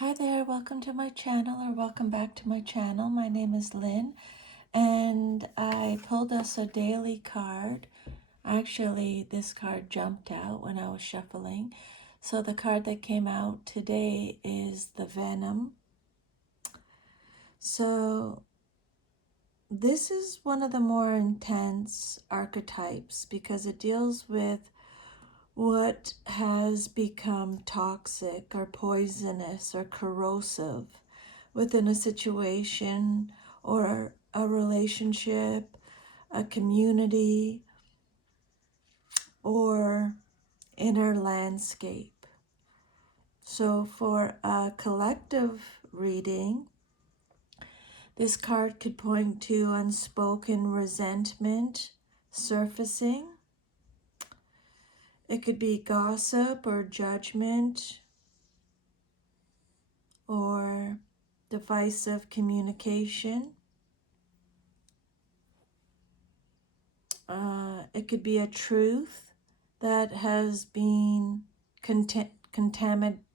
Hi there, welcome to my channel or welcome back to my channel. My name is Lynn and I pulled us a daily card. Actually, this card jumped out when I was shuffling. So the card that came out today is the Venom. So this is one of the more intense archetypes because it deals with what has become toxic or poisonous or corrosive within a situation or a relationship, a community, or inner landscape. So for a collective reading, this card could point to unspoken resentment surfacing. It could be gossip or judgment or divisive communication. It could be a truth that has been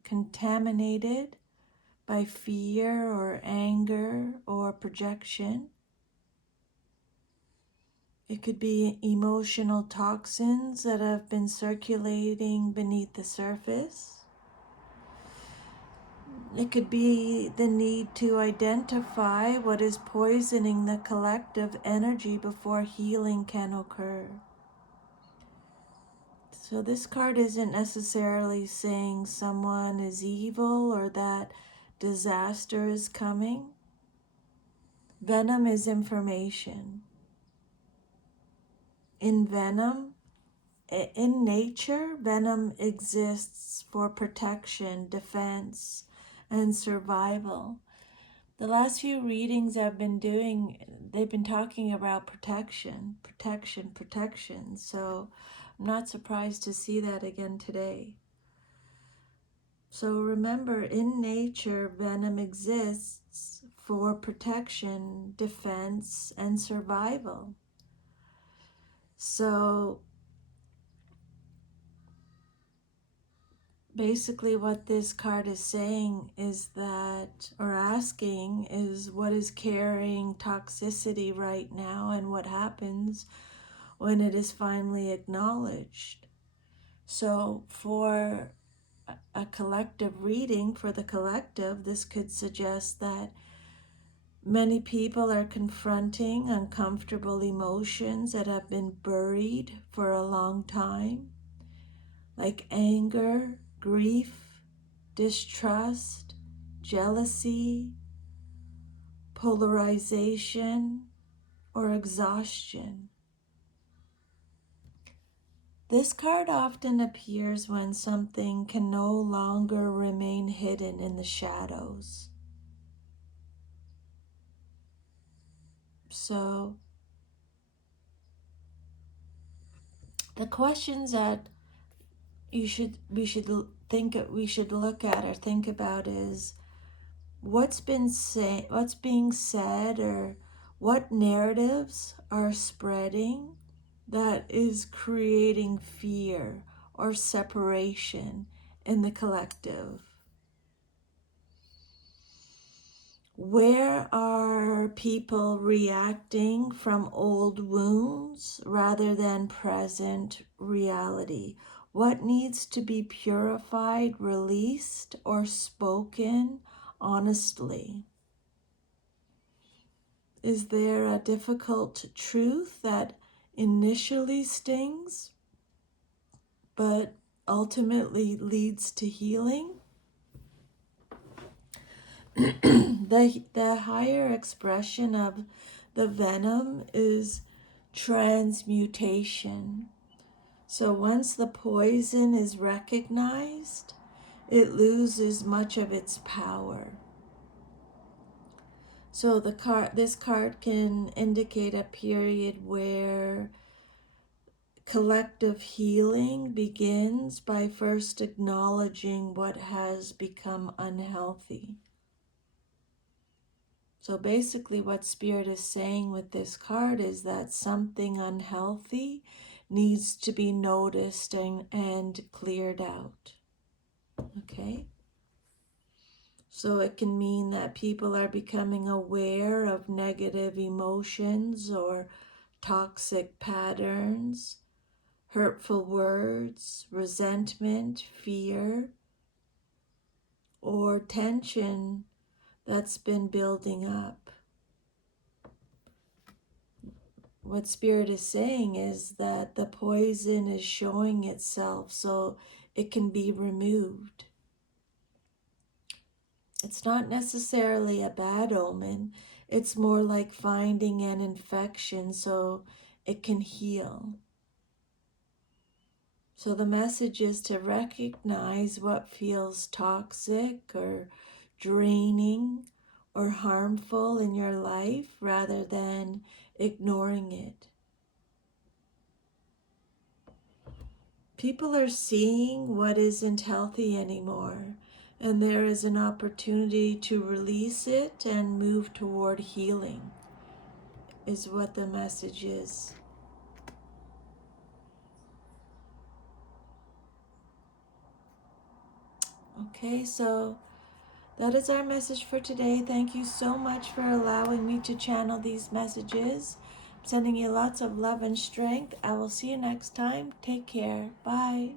contaminated by fear or anger or projection. It could be emotional toxins that have been circulating beneath the surface. It could be the need to identify what is poisoning the collective energy before healing can occur. So this card isn't necessarily saying someone is evil or that disaster is coming. Venom is information. In nature, venom exists for protection, defense, and survival. The last few readings I've been doing, they've been talking about protection, protection, protection. So I'm not surprised to see that again today. So remember, in nature, venom exists for protection, defense, and survival. So basically what this card is saying is that, or asking, is what is carrying toxicity right now and what happens when it is finally acknowledged. So for a collective reading, for the collective, this could suggest that many people are confronting uncomfortable emotions that have been buried for a long time, like anger, grief, distrust, jealousy, polarization, or exhaustion. This card often appears when something can no longer remain hidden in the shadows. So the questions that we should look at or think about is what's being said, or what narratives are spreading that is creating fear or separation in the collective. Where are people reacting from old wounds rather than present reality? What needs to be purified, released, or spoken honestly? Is there a difficult truth that initially stings, but ultimately leads to healing? The higher expression of the venom is transmutation. So once the poison is recognized, it loses much of its power. So this card can indicate a period where collective healing begins by first acknowledging what has become unhealthy. So basically what Spirit is saying with this card is that something unhealthy needs to be noticed and cleared out. Okay? So it can mean that people are becoming aware of negative emotions or toxic patterns, hurtful words, resentment, fear, or tension that's been building up. What Spirit is saying is that the poison is showing itself so it can be removed. It's not necessarily a bad omen. It's more like finding an infection so it can heal. So the message is to recognize what feels toxic or draining or harmful in your life rather than ignoring it. People are seeing what isn't healthy anymore, and there is an opportunity to release it and move toward healing, is what the message is. Okay, so that is our message for today. Thank you so much for allowing me to channel these messages. I'm sending you lots of love and strength. I will see you next time. Take care. Bye.